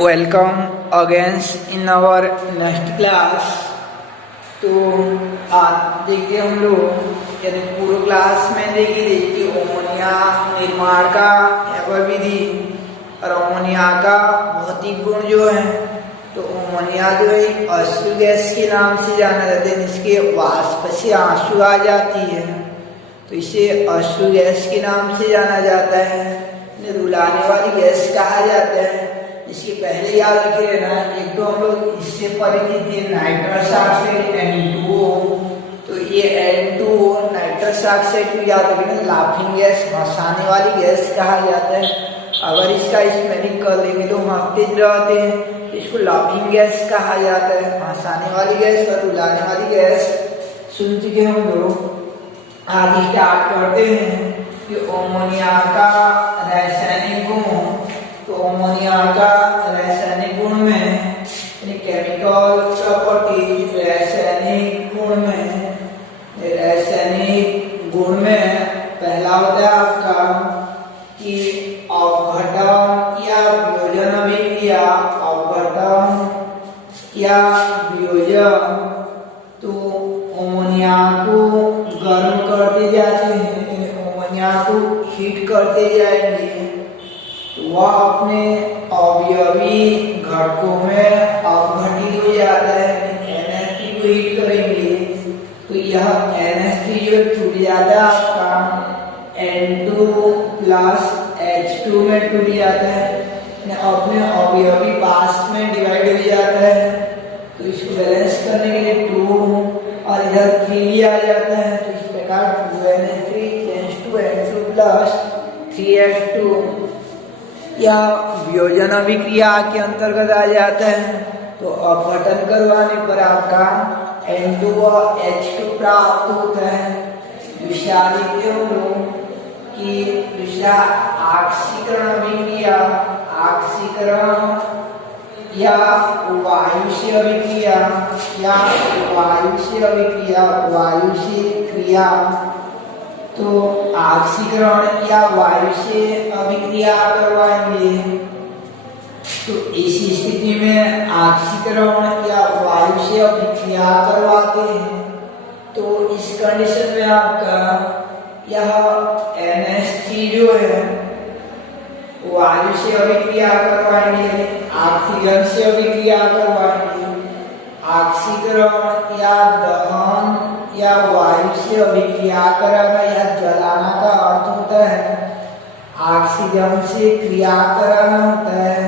Welcome again in our next class. तो आज देखिए हम लोग यदि पूर्व क्लास में देखिए कि अमोनिया निर्माण का एवं विधि और अमोनिया का भौतिक गुण जो है, तो अमोनिया जो है अश्रु गैस के नाम से जाना जाता है। इसके वाष्प से आंसू आ जाती है तो इसे अश्रु गैस के नाम से जाना जाता है। रुलाने वाली गैस कहा जाता है। इसके पहले याद रखे रहना, एक तो हम लोग इससे परिचित थे नाइट्रस ऑक्साइड N2O, तो ये N2O नाइट्रस ऑक्साइड को याद रखें, लाफिंग गैस हंसाने वाली गैस कहा जाता है। अगर इसका स्मेलिंग कर लेंगे तो हंसते रहते हैं, इसको लाफिंग गैस कहा जाता है। हंसाने वाली गैस और रुलाने वाली गैस सुन चुके हम लोग। आज स्टार्ट करते हैं कि अमोनिया का रासायनिक गुण। तो अमोनिया का रासायनिक गुण में केमिकल प्रॉपर्टीज, रासायनिक गुण में पहला होता है आपका कि अपघटन या वियोजन अभिक्रिया। अपघटन या वियोजन, तो अमोनिया को गर्म करते जाते हैं, अमोनिया को हीट करते जाएंगे तो वह अपने अवयवी घटकों में अपघटित हो जाता है। NH3 को हीट करेंगे तो यह NH3 जो टूट जाता है आपका N2 प्लस H2 में टूट जाता है, अपने अवयवी पास में डिवाइड हो जाता है। तो इसको बैलेंस करने के लिए 2 और इधर 3 आ जाता है। तो इस प्रकार 2NH3 → N2 प्लस 3H2 या वियोजन अभिक्रिया के अंतर्गत आ जाता है। तो अपघटन करवाने पर आपका N2 और H2 प्राप्त होता है। दूसरा देखते हम लोग कि दूसरा ऑक्सीकरण अभिक्रिया। ऑक्सीकरण या वायु से अभिक्रिया वायु से क्रिया। तो ऑक्सीकरण या वायु से अभिक्रिया करवाएंगे तो इस स्थिति में ऑक्सीकरण या वायु से अभिक्रिया करवाते हैं तो इस कंडीशन में आपका यह NH3 जो है वायु से अभिक्रिया करवाएंगे, ऑक्सीजन से अभिक्रिया करवाएंगे। ऑक्सीकरण या दहन या वायु से अभिक्रिया कराना या जलाना का अर्थ होता है ऑक्सीजन से क्रिया कराना होता है।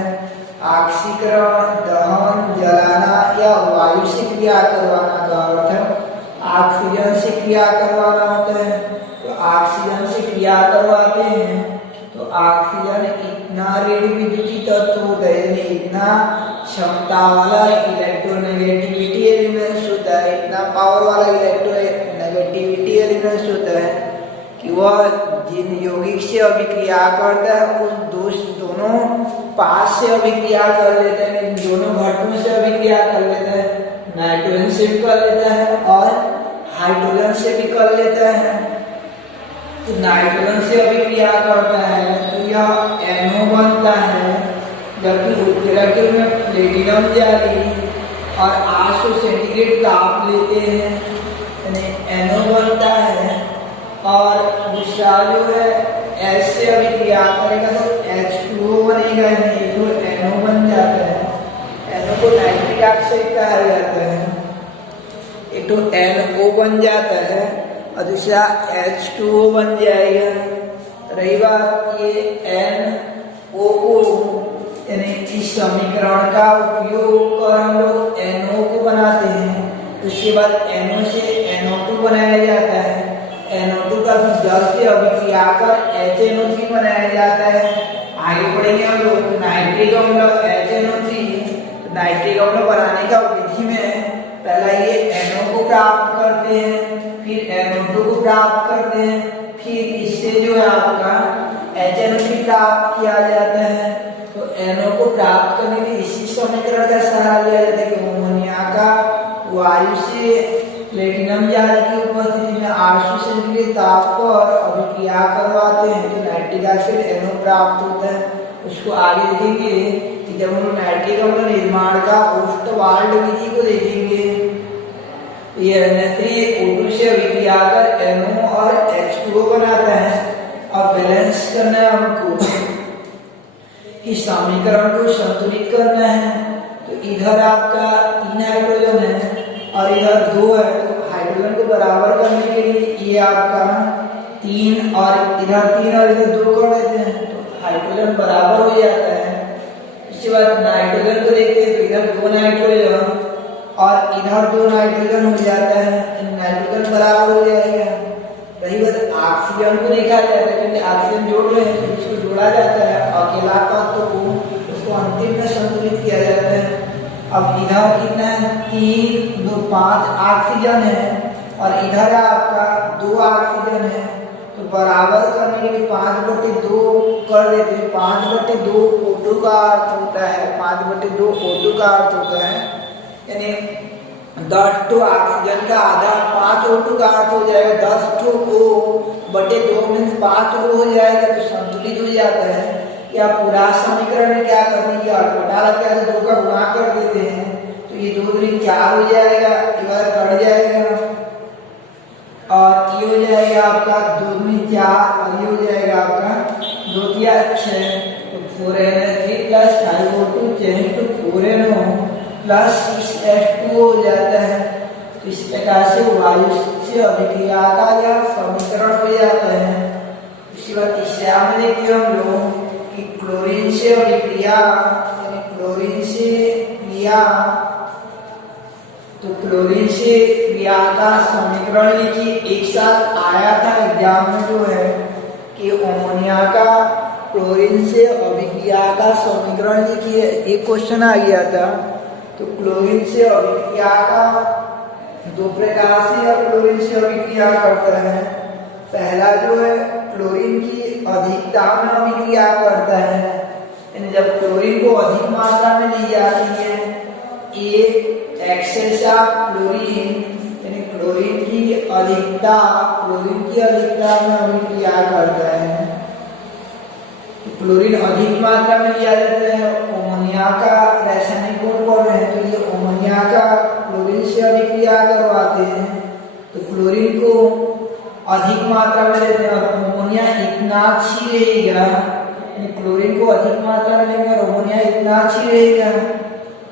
ऑक्सीकरण, दहन, जलाना या वायु से क्रिया करवाना का अर्थ ऑक्सीजन से क्रिया करवाना होता है। तो ऑक्सीजन से क्रिया करवाते हैं तो ऑक्सीजन इतना रेडियोविद्युतीय तत्व होता है, इतना क्षमता वाला इलेक्ट्रोनेगेटिविटी एलिमेंट्स होता है, इतना पावर वाला इलेक्ट्रोनेगेटिविटी एलिमेंट्स होता है कि वह जिन यौगिक से अभिक्रिया करता है उस दोनों पास से अभिक्रिया कर लेता है, इन दोनों घटकों से अभिक्रिया कर लेता है। नाइट्रोजन से भी कर लेता है और हाइड्रोजन से भी कर लेता है। तो नाइट्रोजन से अभिक्रिया करता है तो यह NO बनता है, जबकि उत्प्रेरक में प्लेटिनम जारी और 800 सेंटीग्रेड ताप लेते हैं, यानी NO बनता है। और दूसरा जो है S से अभिक्रिया करेगा तो H2O बनेगा, यानी तो NO बन जाता है। NO को नाइट्रिक ऑक्साइड कहा जाता है। एक तो NO बन जाता है और दूसरा H2O बन जाएगा। रही बात ये NO यानी इस समीकरण का उपयोग कर हम लोग NO को बनाते हैं। उसके बाद NO से NO2 बनाया जाता है। NO2 का जल से अभिक्रिया कर HNO3 बनाया जाता है। आगे पढ़ेंगे हम लोग नाइट्रिक अम्ल HNO3। नाइट्रिक अम्ल बनाने का विधि में पहला ये NO को प्राप्त करते हैं, फिर NO2 को प्राप्त करते हैं, फिर इससे जो है आपका HNO3 प्राप्त किया जाता है। तो NO को प्राप्त करने के लिए इसी समीकरण का सहारा लिया जाता है कि अमोनिया का वायु से प्लेटिनम जारी की उपस्थिति में 800 सेंटीग्रेड ताप पर अभिक्रिया करवाते हैं तो नाइट्रिक ऑक्साइड NO प्राप्त होता है। उसको आगे देखेंगे कि जब हम नाइट्रिक अम्ल निर्माण का ओस्टवाल्ड विधि को देखेंगे, ये NH3 से अभिक्रिया कर NO और H2O बनाता है। अब बैलेंस करना है हमको कि समीकरण को संतुलित करना है। तो इधर आपका 3 हाइड्रोजन है और इधर 2 है, तो हाइड्रोजन को बराबर करने के लिए ये आपका 3 और इधर 3 और इधर 2 कर देते हैं, तो हाइड्रोजन बराबर हो जाता है। इसके बाद नाइट्रोजन को देखते हैं, तो इधर 2 नाइट्रोजन और इधर 2 नाइट्रोजन हो जाता है, नाइट्रोजन बराबर हो जाएगा। रही बात ऑक्सीजन को देखा जाता है, क्योंकि ऑक्सीजन जोड़ रहे हैं तो इसको जोड़ा जाता है, अकेला तत्व को उसको अंतिम में संतुलित किया जाता है। अब इधर कितना है, 3 2 5 ऑक्सीजन है और इधर आपका 2 ऑक्सीजन है, तो बराबर करने के लिए 5/2 कर देते हैं। 5/2 O2 का अर्थ होता है, 5/2 O2 का अर्थ होता है यानी 10 ठो ऑक्सीजन का आधा 5 O2 का अर्थ हो जाएगा 10 ठो O/2 मीन्स 5 O हो जाएगा, तो संतुलित हो जाता है। या पूरा समीकरण में क्या कर दीजिए, घटा लगता है तो 2 का गुणा कर देते हैं, तो ये 2 दूनी 4 हो जाएगा, इधर कट जाएगा और ये हो जाएगा आपका 2 दूनी 4 और ये हो जाएगा आपका 2 तिया 6, तो 4NH3 plus 5O2 change to 4NO plus 6H2O हो जाता है। तो इस प्रकार से वायु से अभिक्रिया का यह समीकरण हो जाता है। इसके बाद तीसरा में देखिए हम लोग कि क्लोरीन से अभिक्रिया, यानी क्लोरीन से क्रिया, तो क्लोरीन से क्रिया का समीकरण लिखिए। एक साथ आया था एग्जाम में जो है कि अमोनिया का क्लोरीन से अभिक्रिया का समीकरण लिखिए, एक क्वेश्चन आ गया था। तो क्लोरीन से अभिक्रिया का 2 प्रकार से क्लोरीन से अभिक्रिया करता है। पहला जो है क्लोरीन की अधिकता में अभिक्रिया करता है, यानी जब क्लोरीन को अधिक मात्रा में ली जाती है, ए एक्सेस ऑफ क्लोरीन, यानी क्लोरीन की अधिकता में अभिक्रिया करता है। क्लोरीन अधिक मात्रा में लिया जाता है। अमोनिया का रासायनिक गुण पढ़ रहे हैं, तो ये अमोनिया का क्लोरीन से अभिक्रिया करवाते हैं, तो क्लोरीन को अधिक मात्रा में लेते हैं और अमोनिया इतना अच्छी रहेगा, यानी क्लोरीन को अधिक मात्रा में लेंगे और अमोनिया इतना अच्छी रहेगा।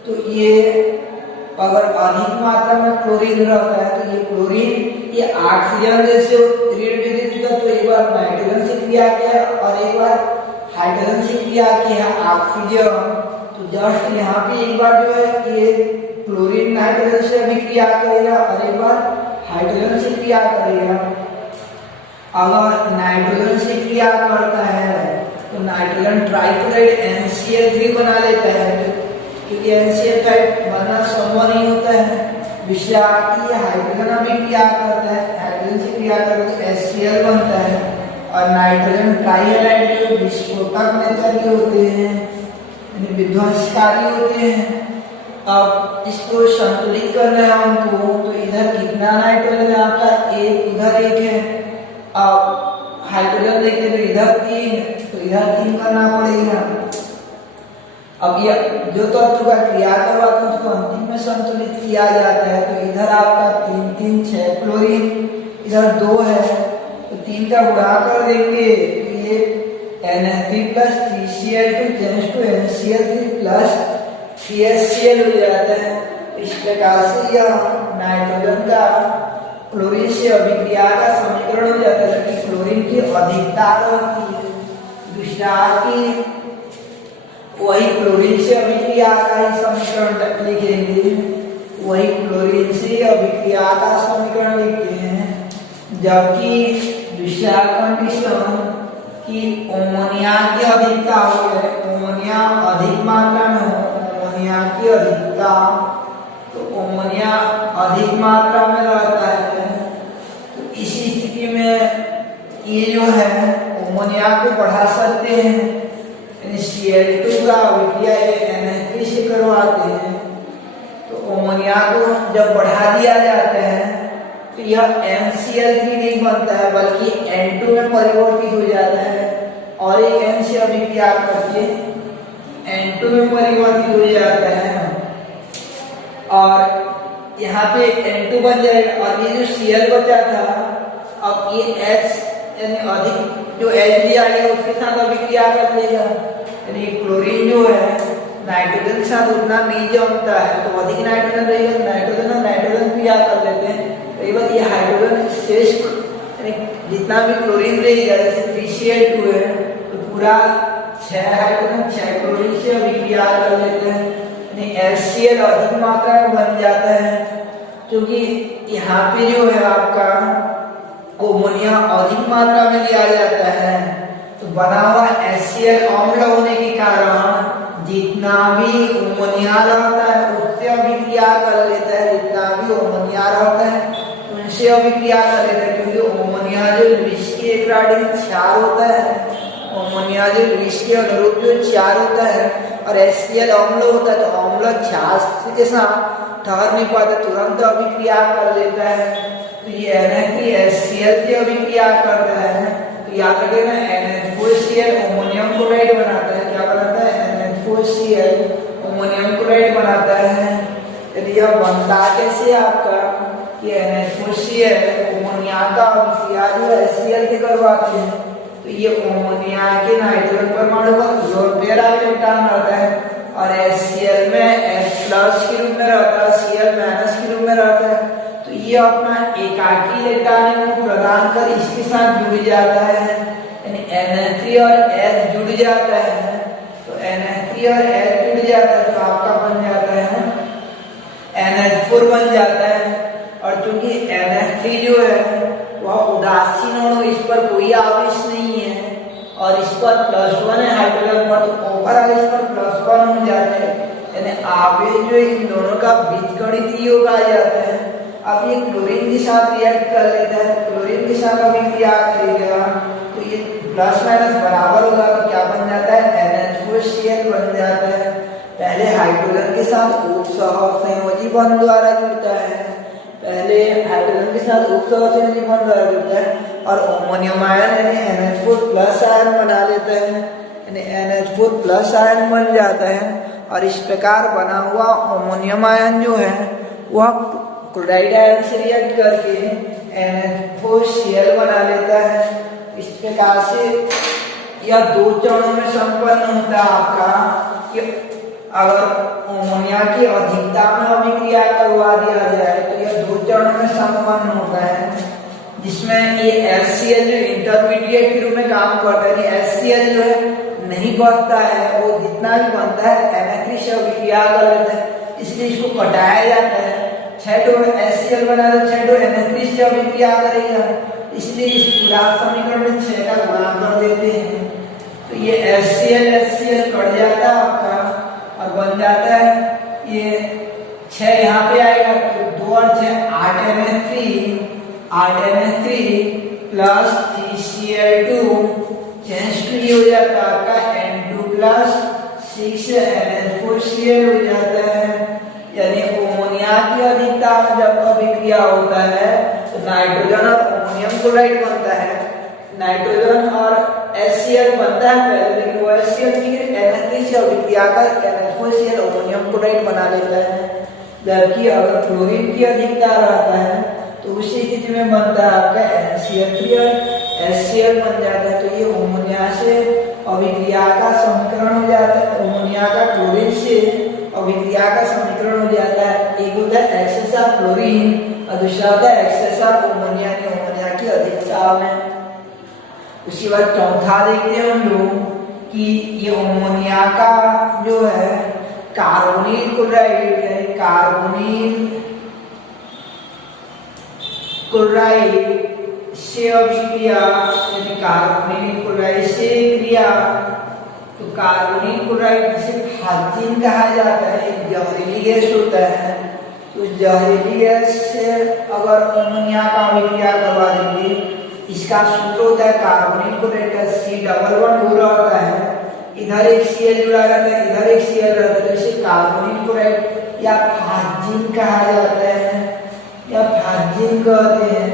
तो ये अगर अधिक मात्रा में क्लोरीन रहता है, तो ये क्लोरीन ये ऑक्सीजन जैसे ऋण विद्युत का, तो एक बार नाइट्रोजन से क्रिया किया और एक बार हाइड्रोजन से क्रिया किया ऑक्सीजन, तो जस्ट यहाँ पे एक बार जो है कि ये क्लोरीन नाइट्रोजन से अभिक्रिया करेगा और एक बार हाइड्रोजन से क्रिया करेगा। अगर नाइट्रोजन से क्रिया करता है तो नाइट्रोजन ट्राइक्लोराइड NCl3 बना लेता है, क्योंकि NCl टाइप बनना संभव नहीं होता है। विषाक्रिय हाइड्रोजन अभिक्रिया करता है, हाइड्रोजन से क्रिया करता है तो HCl बनता है और नाइट्रोजन ट्राइहैलाइड जो विस्फोटक नेचर के होते हैं, यानी विध्वंसकारी होते हैं। अब इसको संतुलित करना है हमको, तो इधर कितना नाइट्रोजन है आपका, एक उधर एक है। अब हाइड्रोजन देखते तो इधर 3, तो इधर 3 करना पड़ेगा। अब ये जो तत्व का क्रिया करवाते हैं उसको अंतिम में संतुलित किया जाता है, तो इधर आपका 3 3 6 क्लोरीन, इधर 2 है तो 3 का गुणा कर देंगे, तो ये NH3 plus 3Cl2 change to NCl3 plus 3HCl हो जाता है। इस प्रकार से यह नाइट्रोजन का क्लोरीन से अभिक्रिया का समीकरण हो जाता है कि क्लोरीन की अधिकता रहती है। दूसरा की वही क्लोरीन से अभिक्रिया का ही समीकरण लिखेंगे, वही क्लोरीन से अभिक्रिया का समीकरण लिखते हैं। जबकि दूसरा कंडीशन कि अमोनिया की अधिकता हो जाए, अमोनिया अधिक मात्रा में हो, अमोनिया की अधिकता, तो अमोनिया अधिक मात्रा में रहता है, तो इसी स्थिति में ये जो है अमोनिया को बढ़ा सकते हैं, यानी Cl2 का अभिक्रिया NH3 से करवाते हैं। तो अमोनिया को जब बढ़ा दिया जाता है तो यह NCl3 नहीं बनता है, बल्कि N2 में परिवर्तित हो जाता है और एक N से अभिक्रिया करके N2 में परिवर्तित हो जाता है और यहाँ पे N2 बन जाएगा और ये जो Cl बचा था अब ये H यानी अधिक जो H दिया गया उसके साथ अभिक्रिया कर लेगा, यानी क्लोरीन जो है नाइट्रोजन के साथ उतना नहीं जमता है तो अधिक नाइट्रोजन रहेगा, नाइट्रोजन और नाइट्रोजन क्रिया कर लेते हैं। कई बार ये हाइड्रोजन शेष यानी जितना भी क्लोरीन रहेगा जैसे 3Cl2 है तो पूरा 6 हाइड्रोजन 6 क्लोरीन से अभिक्रिया कर लेते हैं, यानी HCl अधिक मात्रा में बन जाता है क्योंकि यहाँ पे जो है आपका अमोनिया अधिक मात्रा में लिया जाता है तो बना हुआ HCl अम्ल होने के कारण जितना भी अमोनिया रहता है उससे अभिक्रिया कर लेता है, जितना भी अमोनिया रहता है उनसे अभिक्रिया कर लेता है क्योंकि अमोनिया जो लुईस के अकॉर्डिंग क्षार होता है, अमोनिया जो लुईस के अनुरूप जो क्षार होता है और HCl अम्ल होता है तो अम्ल क्षार के साथ ठहर नहीं पाता, तुरंत अभिक्रिया कर लेता है तो ये NH3HCl की अभिक्रिया करता है तो याद रखिएगा NH4Cl अमोनियम क्लोराइड बनाता है, क्या बनाता है NH4Cl अमोनियम क्लोराइड बनाता है। यदि यह बनता कैसे आपका ये NH4Cl अमोनिया का अभिक्रिया जो HCl के करवाते हैं तो ये अमोनिया के नाइट्रोजन परमाणु पर जोड़ पेरा इलेक्ट्रॉन रहता है और HCl में H+ के रूप में रहता है, Cl- के रूप में रहता है तो ये अपना एकाकी इलेक्ट्रॉन को प्रदान कर इसके साथ जुड़ जाता है, यानी NH3 और H जुड़ जाता है तो NH3 और H जुड़ जाता है तो आपका बन जाता है NH4 बन जाता है और चूंकि NH3 जो है वह उदासीन अणु, इस पर कोई आवेश नहीं है और इस पर +1 है हाइड्रोजन पर तो ओवरऑल इस पर +1 हो जाता है, यानी आवेश जो इन दोनों का बीजगणितीय योग आ जाता है। अब ये क्लोरीन के साथ रिएक्ट कर लेता है, क्लोरीन के साथ अभिक्रिया करेगा तो ये प्लस माइनस बराबर होगा तो क्या बन जाता है NH4Cl बन जाता है। पहले हाइड्रोजन के साथ उपसहसंयोजी बंध द्वारा जुड़ता है, पहले हाइड्रोजन के साथ उपसहसंयोजी बंध द्वारा जुड़ता है और अमोनियम आयन यानी NH4+ आयन बना लेता है, यानी NH4+ आयन बन जाता है और इस प्रकार बना हुआ अमोनियम आयन जो है वह क्लोराइड आयन से रिएक्ट करके NH4Cl बना लेता है। इस प्रकार से यह 2 चरणों में संपन्न होता है आपका कि अगर अमोनिया की अधिकता में अभिक्रिया करवा दिया जाए तो यह 2 चरणों में संपन्न होता है जिसमें ये HCl जो इंटरमीडिएट के रूप में काम करता है, HCl जो है नहीं बढ़ता है, वो जितना भी बनता है NH3 से अभिक्रिया कर लेता है, इसलिए इसको कटाया जाता है। 6 HCl बना तो 6 NH3 से अभिक्रिया करेगा, इसलिए इस पूरा समीकरण में 6 का गुणा कर देते हैं तो ये HCl कट जाता है आपका और बन जाता है ये 6 यहाँ पे आएगा तो 2 और 6 8 NH3 plus 3Cl2 change to ये हो जाता है आपका N2 प्लस 6 NH4Cl हो जाता है, यानी अमोनिया की अधिकता में जब अभिक्रिया होता है तो नाइट्रोजन और अमोनियम क्लोराइड बनता है, नाइट्रोजन और HCl बनता है पहले लेकिन वो HCl फिर NH3 से अभिक्रिया कर NH4Cl अमोनियम क्लोराइड बना लेता है, जबकि अगर क्लोरीन की अधिकता रहता है तो उसी स्थिति में बनता है आपका NCl3 और HCl बन जाता है तो ये अमोनिया से अभिक्रिया का समीकरण हो जाता है, अमोनिया का क्लोरीन से अभिक्रिया का समीकरण हो जाता है। एक होता है एक्सेस ऑफ क्लोरीन और दूसरा होता है एक्सेस ऑफ अमोनिया, अमोनिया की अधिकता में। उसके बाद चौथा देखते हैं हम लोग कि ये अमोनिया का जो है कार्बोनिल क्लोराइड है, कार्बोनिल क्लोराइड से अभिक्रिया यानी कार्बोनिल क्लोराइड से क्रिया तो कार्बोनिल क्लोराइड जिसे हाइड्रोजन कहा जाता है एक जहरीली गैस होता है तो जहरीली गैस से अगर अमोनिया का अभिक्रिया करवा देंगे इसका सूत्र होता है कार्बोनिल क्लोराइड का C हो रहता है, इधर एक Cl जुड़ा रहता है इधर एक Cl रहता है तो इसे कार्बोनिल क्लोराइड या हाइड्रोजन कहा जाता है या हाइड्रोजन कहते हैं।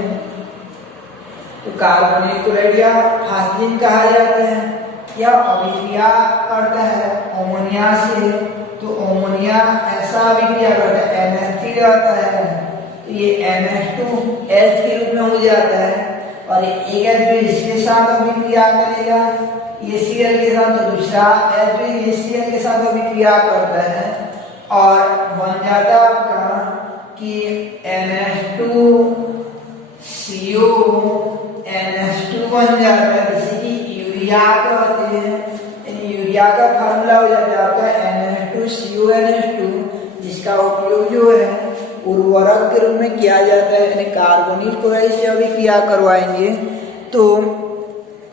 तो कार्बोनिल क्लोराइड या हाइड्रोजन कहा जाता है यह अभिक्रिया करता है अमोनिया से, तो अमोनिया ऐसा अभिक्रिया करता है, NH3 रहता है, तो ये NH2H के रूप में हो जाता है, और एक H भी इसके साथ अभिक्रिया करेगा ACl के साथ, तो दूसरा H भी ACl के साथ अभिक्रिया करता है, और बन जाता है आपका कि NH2CO NH2 बन जाता है, जैसे कि यूरिया कहते हैं। यूरिया का फार्मूला हो जाता है आपका NH2CONH2, जिसका उपयोग जो है उर्वरक के रूप में किया जाता है, यानी कार्बोनिल क्लोराइड से अभिक्रिया करवाएंगे तो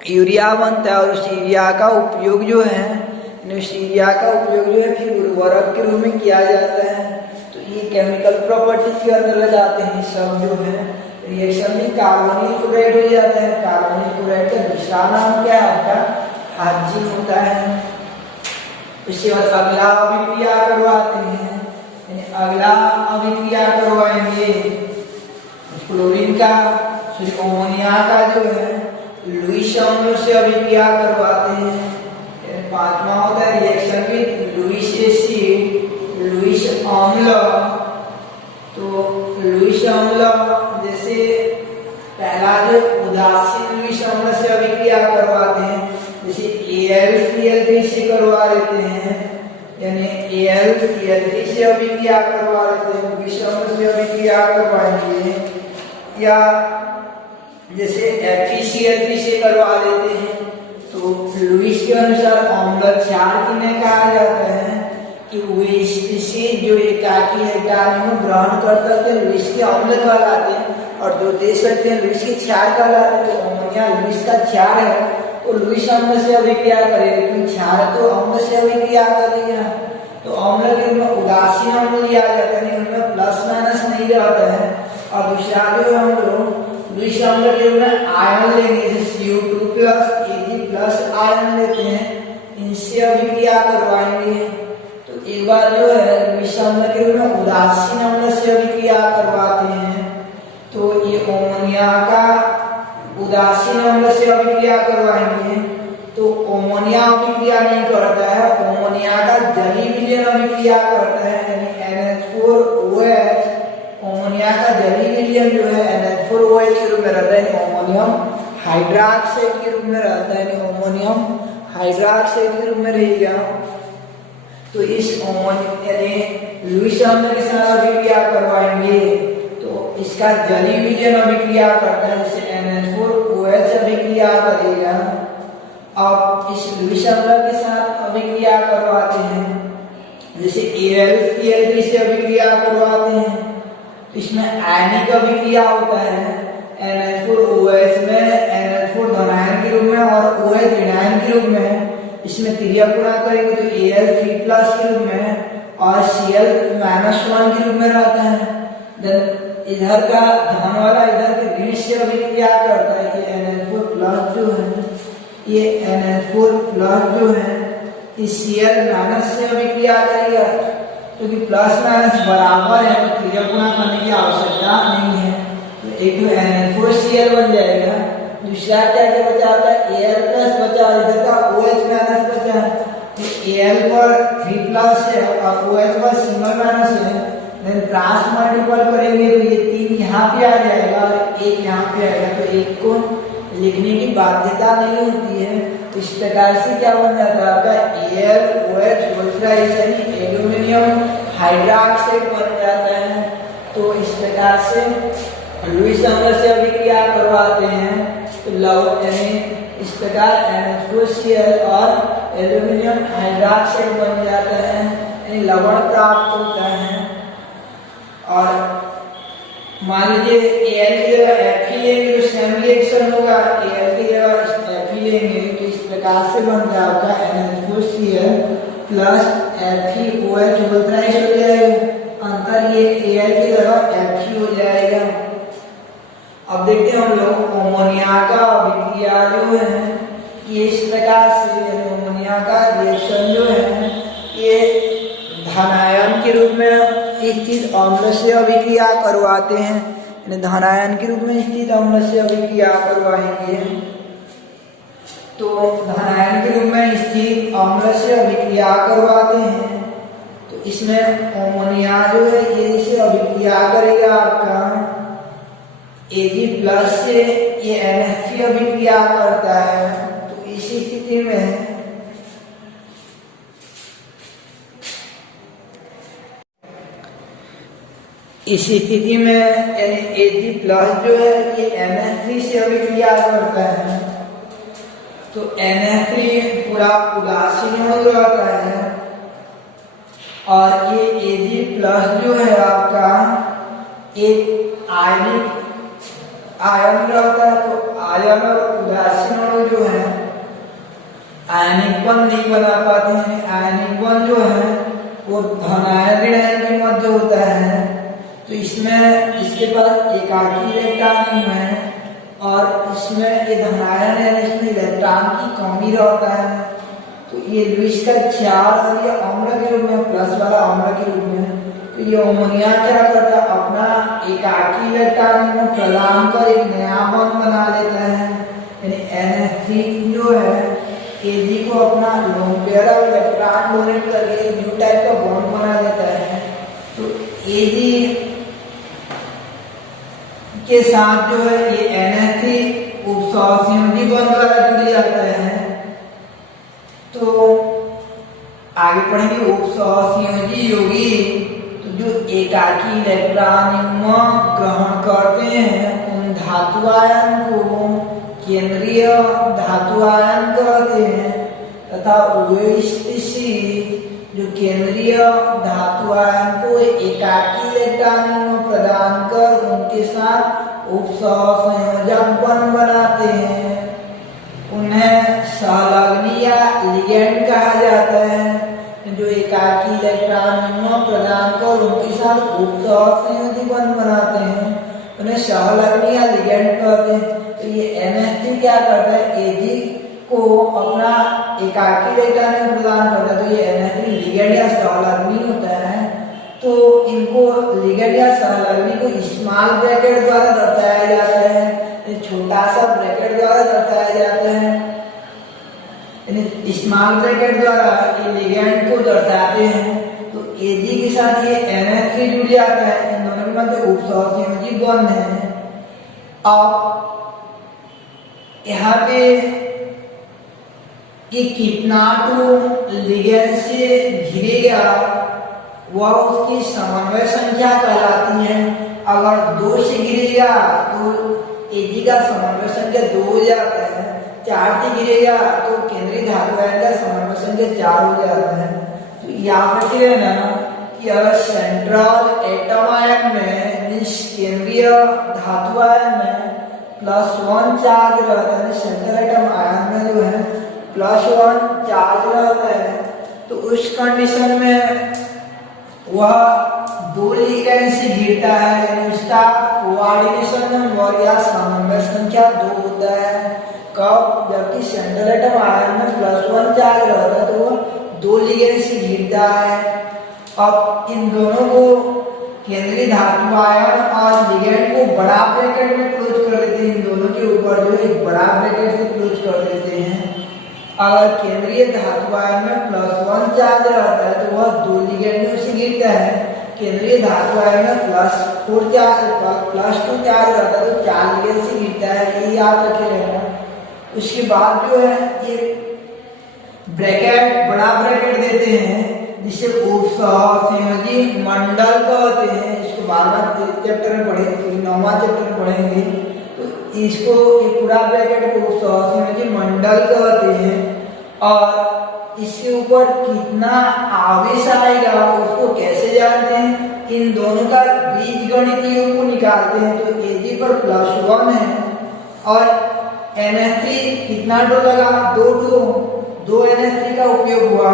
यूरिया बनता है, और उस यूरिया का उपयोग जो है फिर उर्वरक के रूप में किया जाता है। तो ये केमिकल प्रॉपर्टीज के अंतर्गत आते हैं सब जो है। रिएक्शन में कार्बोनिल क्लोराइड हो जाता है, कार्बोनिल क्लोराइड का दूसरा नाम क्या है आपका हाइड्रोजन होता है। उसके बाद अगला अभिक्रिया करवाते हैं, अगला अभिक्रिया करवाएंगे क्लोरीन का अमोनिया का जो है लुईस अम्ल से अभिक्रिया करवाते हैं। पांचवा होता है reaction with Lewis acid, Lewis अम्ल। तो लुईस अम्ल जैसे पहला जो उदासीन लुईस अम्ल से अभिक्रिया करवाते हैं, जैसे AlCl3 से करवा लेते हैं, यानी AlCl3 से अभिक्रिया करवा लेते हैं, लुईस अम्ल से अभिक्रिया करवाएंगे, या जैसे FeCl3 से करवा लेते हैं। तो लुईस के अनुसार अम्ल क्षार किन्हें कहा जाता है कि वे स्पीशीज जो एकाकी एल्काइन ग्रहण करते हैं लुईस के अम्ल कहलाते हैं, और जो दे सकते हैं लुईस के क्षार कहलाते हैं। तो अमोनिया लुईस का क्षार है, तो लुईस अम्ल से अभिक्रिया करेगा, क्योंकि क्षार तो अम्ल से अभिक्रिया करेगा। तो अम्ल के रूप में उदासीन अम्ल लिया जाता है, उनमें प्लस माइनस नहीं रहता है। और दूसरा जो हम लोग लुईस अम्ल के रूप में आयन लेंगे, जैसे Cu2 Ag+ आयन लेते हैं, इनसे अभिक्रिया करवाएंगे। तो एक बार जो है लुईस अम्ल के रूप में उदासीन अम्ल से अभिक्रिया करवाते हैं, तो ये अमोनिया का उदासीन अम्ल से अभिक्रिया करवाएंगे। तो अमोनिया अभिक्रिया नहीं करता है, अमोनिया का जलीय विलयन अभिक्रिया करता है, यानी NH4OH। अमोनिया का जलीय विलयन जो है NH4OH के रूप में रहता है, अमोनियम हाइड्रोक्साइड के रूप में रहता है, अमोनियम हाइड्रोक्साइड के रूप में रहेगा। तो इस लुईस अम्ल के साथ अभिक्रिया करवाएंगे, तो इसका जलीय विलयन अभिक्रिया करता है, जैसे NH4OH अभिक्रिया करेगा। अब इस लुईस अम्ल के साथ अभिक्रिया करवाते हैं, जैसे AlCl3 से अभिक्रिया करवाते हैं, तो इसमें आयनिक अभिक्रिया होता है। NH4OH में NH4 धनायन के रूप में और OH ऋणायन के रूप में, इसमें त्रिया गुणा करेंगे तो Al3+ के रूप में और Cl-1 के रूप में रहता है। देन इधर का धन वाला इधर के ऋण से अभिक्रिया करता है। ये NH4+ जो है, ये NH4+ जो है इस Cl- से अभिक्रिया करेगा, क्योंकि प्लस माइनस बराबर है, तो त्रिया गुणा करने की आवश्यकता नहीं है। तो एक तो NH4Cl बन जाएगा, दूसरा क्या क्या बचा होता है Al+ बचा, इधर का OH- बचा। तो Al पर 3+ है और OH पर सिंगल माइनस है, देन क्रॉस मल्टीपल करेंगे तो ये 3 यहाँ पे आ जाएगा और 1 यहाँ पे आएगा, तो 1 को लिखने की बाध्यता नहीं होती है। इस प्रकार से क्या बन जाता है आपका AlOH यानी एल्यूमिनियम हाइड्रोक्साइड बन जाता है। तो इस प्रकार से लुईस अम्ल से अभिक्रिया करवाते हैं, तो लवण यानी इस प्रकार NH4Cl और एल्यूमिनियम हाइड्रोक्साइड बन जाता है, यानी लवण प्राप्त होता है। और मान लीजिए Al की जगह Fe लेंगे तो सेम रिएक्शन होगा, Al की जगह Fe लेंगे तो इस प्रकार से बन जाएगा NH4Cl प्लस FeOH हो जाएगा, अंतर ये Al की जगह Fe हो जाएगा। अब देखते हैं हम लोग अमोनिया का अभिक्रिया जो है ये इस प्रकार से, अमोनिया का रिएक्शन जो है ये धनायन के रूप में स्थित अम्ल से अभिक्रिया करवाते हैं, धनायन के रूप में स्थित अम्ल से अभिक्रिया करवाएंगे। तो धनायन के रूप में स्थित अम्ल से अभिक्रिया करवाते हैं। तो इसमें अमोनिया जो है ये से अभिक्रिया करेगा आपका Ag+ से ये NH3 अभिक्रिया करता है। तो इस स्थिति में Ag+ जो है ये NH3 से अभिक्रिया करता है। तो NH3 पूरा उदासीन हो रहता है और ये Ag+ जो है आपका एक आयनिक आयन रहता है। तो आयन और उदासीन अणु जो है आयनिक बंध नहीं बना पाते हैं। आयनिक बंध जो है वो धनायन ऋणायन के मध्य होता है। तो इसमें इसके पास एकाकी इलेक्ट्रॉन है और इसमें ये धनायन है, इसमें इलेक्ट्रॉन की कमी रहता है। तो ये लुईस का 4 और ये अम्ल के रूप में प्लस वाला अम्ल के रूप में। तो ये अमोनिया क्या करता है अपना एकाकी इलेक्ट्रॉन में प्रदान कर एक नया बॉन्ड बना लेता है। यानी NH3 जो है Ag को अपना lone pair of electron donate करके न्यू टाइप का बॉन्ड बना लेता है। तो Ag के साथ जो है ये NH3 उपसहसंयोजी बॉन्ड द्वारा जुड़ जाता है। तो आगे पढ़ेंगे उपसहसंयोजी यौगी। तो जो एकाकी इलेक्ट्रॉन युग्म ग्रहण करते हैं उन धातु आयन को केंद्रीय धातु आयन कहते हैं तथा जो केंद्रीय धातु आयन को एकाकी इलेक्ट्रॉन युग्म प्रदान कर उनके साथ उपसहसंयोजक बॉन्ड बनाते हैं उन्हें सहलग्नी या लिगेंड कहा जाता है। जो एकाकी इलेक्ट्रॉन युग्म प्रदान कर उनके साथ उपसहसंयोजी बॉन्ड बनाते हैं उन्हें सहलग्नी या लिगेंड कहते हैं। तो ये NH3 क्या करता है Ag को अपना एकाकी इलेक्ट्रॉन युग्म प्रदान करता है। तो ये NH3 लिगेंड या सहलग्नी होता है। तो इनको लिगेंड या सहलग्नी को स्मॉल ब्रैकेट द्वारा दर्शाया जाता है। छोटा सा ब्रैकेट द्वारा दर्शाया जाता है। स्मॉल ब्रैकेट द्वारा ये लिगेंड को दर्शाते हैं। तो Ag के साथ ये NH3 जुड़ जाता है। इन दोनों के मध्य उपसहसंयोजी बॉन्ड है। अब यहाँ पे कि कितना तो लिगेंड से घिरेगा वह उसकी समन्वय संख्या कहलाती है। अगर 2 से घिरेगा तो Ag का समन्वय संख्या 2 हो जाता है। 4 से घिरेगा तो केंद्रीय धातु आयन का समन्वय संख्या 4 हो जाता है। तो याद रखिए ना कि अगर सेंट्रल एटम आयन में मीन्स केंद्रीय धातु आयन में +1 चार्ज रहता है। सेंट्रल एटम आयन में जो है +1 चार्ज रहता है। तो उस कंडीशन में वह 2 लिगेंड से घिरता है। यानी उसका कोऑर्डिनेशन नंबर या समन्वय संख्या 2 होता है। कब? जबकि सेंट्रल एटम आयन में +1 चार्ज रहता है तो वह 2 लिगेंड से घिरता है। अब इन दोनों को केंद्रीय धातु आयन और लिगेंड को बड़ा ब्रैकेट में क्लोज कर देते हैं। इन दोनों के ऊपर जो एक बड़ा ब्रैकेट से क्लोज कर देते हैं। अगर केंद्रीय धातु आयन में +1 चार्ज रहता है तो वह 2 लिगेंड में से गिरता है। केंद्रीय धातु आयन में +2 चार्ज रहता है तो 4 लिगेंड से गिरता है। ये याद रखिएगा। उसके बाद जो है ये ब्रैकेट बड़ा ब्रैकेट देते हैं जिसे उपसहसंयोजी मंडल कहते हैं। इसको बार-बार चैप्टर में पढ़ेंगे, 9वां चैप्टर में पढ़ेंगे। तो इसको ये पूरा ब्रैकेट को उपसहसंयोजी मंडल कहते हैं। और इसके ऊपर कितना आवेश आएगा उसको कैसे जानते हैं? इन दोनों का बीजगणितीयों को निकालते हैं। तो Ag पर +1 है और NH3 कितना डो लगा? 2 NH3 का उपयोग हुआ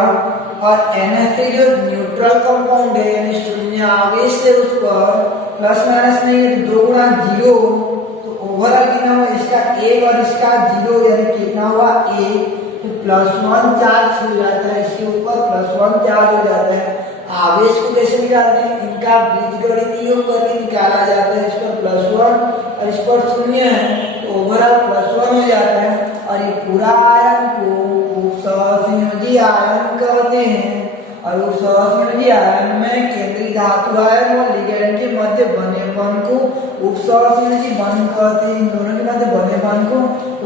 और NH3 जो न्यूट्रल कंपाउंड है यानी शून्य आवेश से उस पर प्लस माइनस नहीं है। 2 × 0 तो ओवरऑल कितना हुआ? इसका 1 और इसका 0 यानी कितना हुआ? 1। तो +1 चार्ज हो जाता है। इसके ऊपर +1 चार्ज हो जाता है। आवेश को कैसे निकालते हैं? इनका बीजगणितीय करके निकाला जाता है। इस पर +1 और इस पर 0 है तो ओवरऑल +1 हो जाता है। और ये पूरा आयन कहते हैं। और उपसर्जन आयन में केंद्रीय धातु आयन और लिगैंड के मध्य बने बंध को उपसर्जन बंध कहते हैं। इन दोनों के मध्य बने बंध को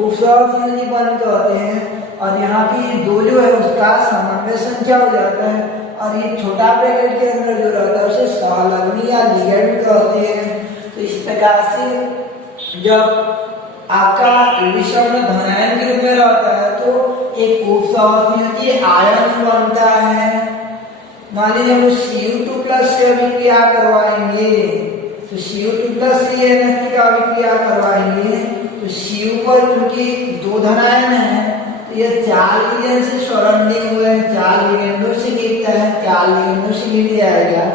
उपसर्जन बंध कहते हैं। और यहाँ की दो जो है उसका समन्वय संख्या हो जाता है। और ये छोटा ब्रैकेट के अंदर जो रहता है उसे सहलग्नी या लिगैंड कहते हैं। तो इस प्रकार से जब आपका विषम धनायन के रूप में रहता है तो एक उपसर्जनीय आयन बनता है। मान लीजिए हम Cu2+ से अभिक्रिया करवाएंगे तो Cu2+ से NH का अभिक्रिया करवाएंगे तो Cu पर क्योंकि दो धनायन है तो ये 4 लिगेंड से सराउंडिंग हुए, 4 लिगेंडों से गिरता है, 4 लिगेंडों से गिर जाएगा।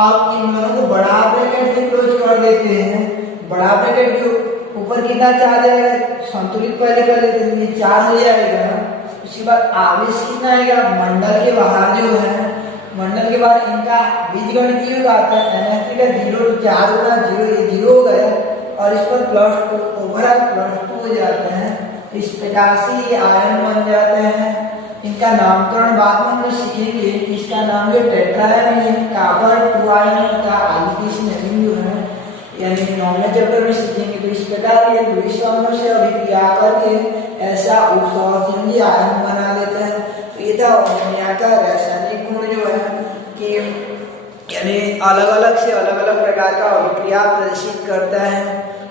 अब इन दोनों को बड़ा ब्रैकेट से क्लोज कर देते हैं। बड़ा ब्रैकेट के ऊपर कितना चार्ज आएगा, संतुलित पहले कर लेते हैं, ये 4 हो जाएगा। उसके बाद आवेश कितना आएगा, मंडल के बाहर जो है, मंडल के बाहर इनका बीजगणितीय योग आता है NH का 0 4 गुना 0, ये 0 हो गया और इस पर +2 ओवरऑल +2 हो जाते हैं। इस प्रकार से ये आयन बन जाते हैं। इनका नामकरण बाद में हम लोग सीखेंगे। इसका नाम जो टेट्राएमिन कॉपर 2 आयन का आइडिस नेमिंग जो है यानी 9वें चैप्टर में सीखेंगे। तो इस प्रकार ये लुईस समूह से अभिक्रिया करके ऐसा उपसर्जनीय आयन बना देते हैं। तो ये था अमोनिया का रासायनिक गुण जो है कि यानी अलग अलग से अलग अलग प्रकार का अभिक्रिया प्रदर्शित करता है।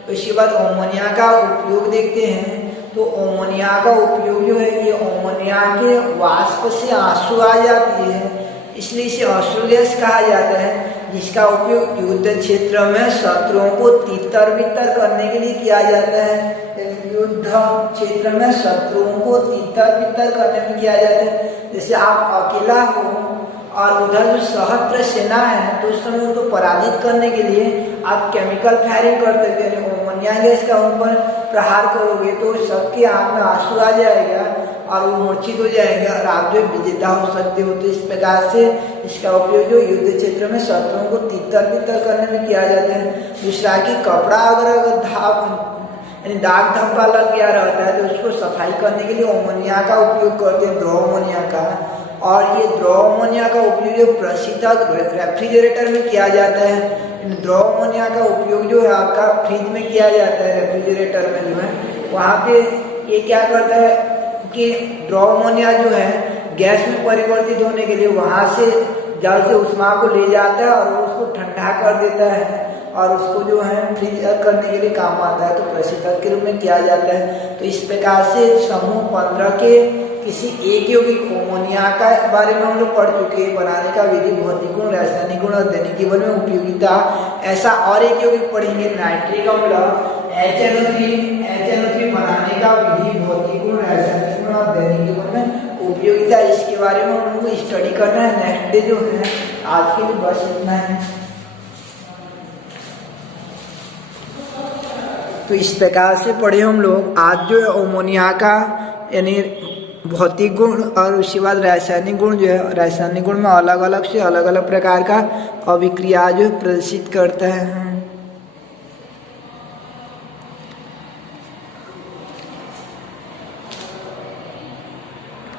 उसके बाद अमोनिया का उपयोग देखते हैं। तो अमोनिया का उपयोग जो है ये अमोनिया के वाष्प से आंसू आ जाती है, इसलिए इसे अश्रु गैस कहा जाता है, जिसका उपयोग युद्ध क्षेत्र में शत्रुओं को तितर बितर करने के लिए किया जाता है। युद्ध क्षेत्र में शत्रुओं को तितर बितर करने में किया जाता है। जैसे आप अकेला हो और उधर जो सहस्त्र सेना है तो उस समय उनको पराजित करने के लिए आप केमिकल फायरिंग करते थे, अमोनिया गैस का उन पर प्रहार करोगे तो सबके आंख में आंसू आ जाएगा और वो मूर्छित हो जाएगा और आप जो विजेता हो सकते हो। तो इस प्रकार से इसका उपयोग जो युद्ध क्षेत्र में शत्रुओं को तितर बितर करने में किया जाता है। दूसरा कि कपड़ा अगर यानी दाग धब्बा लग गया रहता है तो उसको सफाई करने के लिए अमोनिया का उपयोग करते हैं, द्रव अमोनिया का। और ये द्रव अमोनिया का उपयोग प्रशीतक रेफ्रिजरेटर में किया जाता है। द्रव अमोनिया का उपयोग जो है आपका फ्रिज में किया जाता है, रेफ्रिजरेटर में जो है वहाँ पे ये क्या करता है कि द्रव अमोनिया जो है गैस में परिवर्तित होने के लिए वहाँ से जल से उष्मा को ले जाता है और उसको ठंडा कर देता है और उसको जो है फ्रीज करने के लिए काम आता है। तो प्रशीतक के रूप में किया जाता है। तो इस प्रकार से समूह 15 के किसी एक यौगिक अमोनिया का बारे में हम लोग पढ़ चुके हैं। बनाने का विधि, भौतिक गुण, रासायनिक गुण और दैनिक जीवन में उपयोगिता। ऐसा और एक यौगिक पढ़ेंगे नाइट्रिक अम्ल HNO3 बनाने का विधि, भौतिक गुण, रासायनिक गुण और दैनिक जीवन में उपयोगिता। इसके बारे में हम लोग को स्टडी करना है नेक्स्ट डे जो है। आज के लिए बस इतना है। तो इस प्रकार से पढ़े हम लोग आज जो है अमोनिया का यानी भौतिक गुण और उसके बाद रासायनिक गुण जो है, रासायनिक गुण में अलग अलग से अलग अलग प्रकार का अभिक्रिया जो प्रदर्शित करता है।